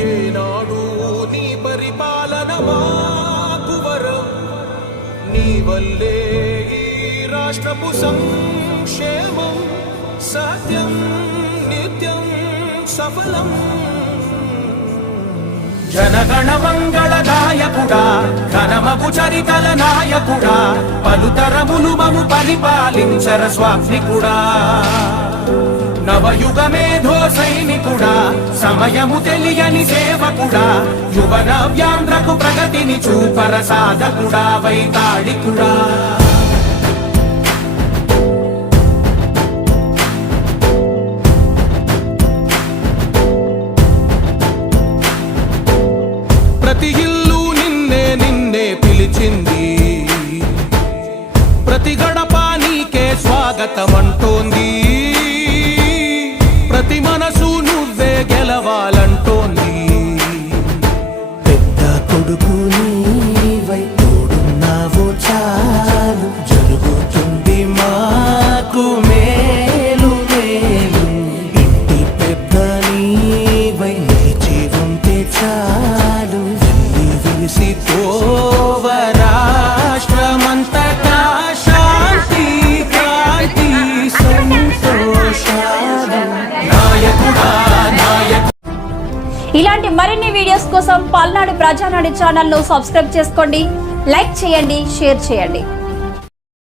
ఏనాడు నీ పరిపాలన మాకు వరం, నీ వల్లే ఈ రాష్ట్రపు సంక్షేమం సత్యం నిత్యం సఫలం. జనగణ మంగళ గాయకుడా, ఘనమగు చరితల నాయకుడా, పలుతరములు మము పరిపాలించర స్వామికుడా. నవయుగ మేధో సైనికుడా, సమయము తెలియని సేవకుడా, యువ నవ్యాంధ్రకు ప్రగతిని చూపర సాధకుడా, వైతాళికుడా. ప్రతి ఇల్లు నిన్నే నిన్నే పిలిచింది, ప్రతి గడప నీకే స్వాగతమంటోంది, ప్రతి మనసు నువ్వే గెలవాలంటోంది. పెద్ద కొడుకు నీవై తోడున్నావు చాలు, జరుగుతుంది మాకు మేలు మేలు. ఇంటి పెద్ద నీవై నిలిచి ఉంటే చాలు, వెళ్ళి విలిసి పోవ రాష్ట్రమంతటా శాంతి క్రాంతి సంతోషాలు. ఇలాంటి మరిన్ని వీడియోస్ కోసం పల్నాడు ప్రజానాడు ఛానల్ ను సబ్స్క్రైబ్ చేసుకోండి, లైక్ చేయండి, షేర్ చేయండి.